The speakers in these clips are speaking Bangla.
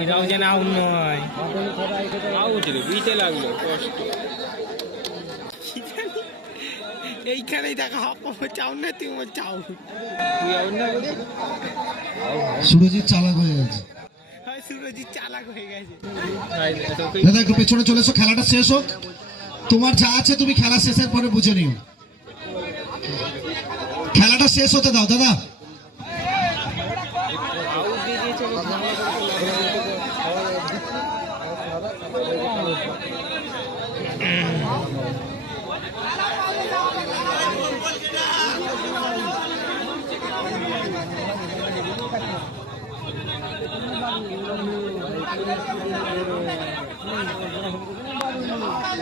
এটাও যেন আউট নয়, আউট রে, বিতে লাগলো কষ্ট। এইখানেই দেখা হাপ্পা চাও না, তুমি চাও সুরজিৎ চালাক হয়ে গেছে। সুরজিৎ চালাক হয়ে গেছে। দাদা একটু পেছনে চলে এসো, খেলাটা শেষ হোক। তোমার যা আছে তুমি খেলা শেষের পরে বুঝে নিও, খেলাটা শেষ হতে দাও দাদা।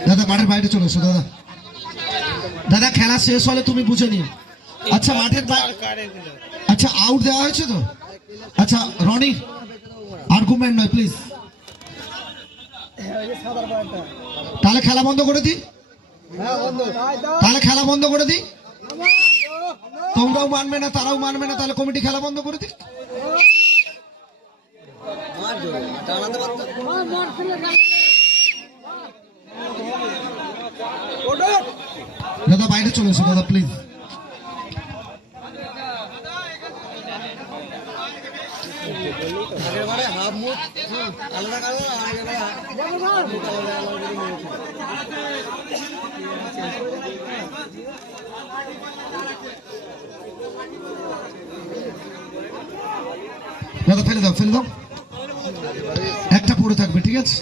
দাদা মাঠের বাইরে চলে এসো দাদা। দাদা খেলা শেষ হলে তুমি বুঝে নিও। আচ্ছা মাঠের আচ্ছা আউট দেওয়া হয়েছে তো। আচ্ছা রনি আর্গুমেন্ট নয় প্লিজ, তাহলে খেলা বন্ধ করে দিই, তাহলে খেলা বন্ধ করে দিই। তোমরাও মানবে না তারাও মানবে না, তাহলে কমিটি খেলা বন্ধ করে দিই। দাদা বাইরে চলে এসো দাদা প্লিজ। দাদা ফেলে দাও, ফেলে দাও, একটা পড়ে থাকবে, ঠিক আছে।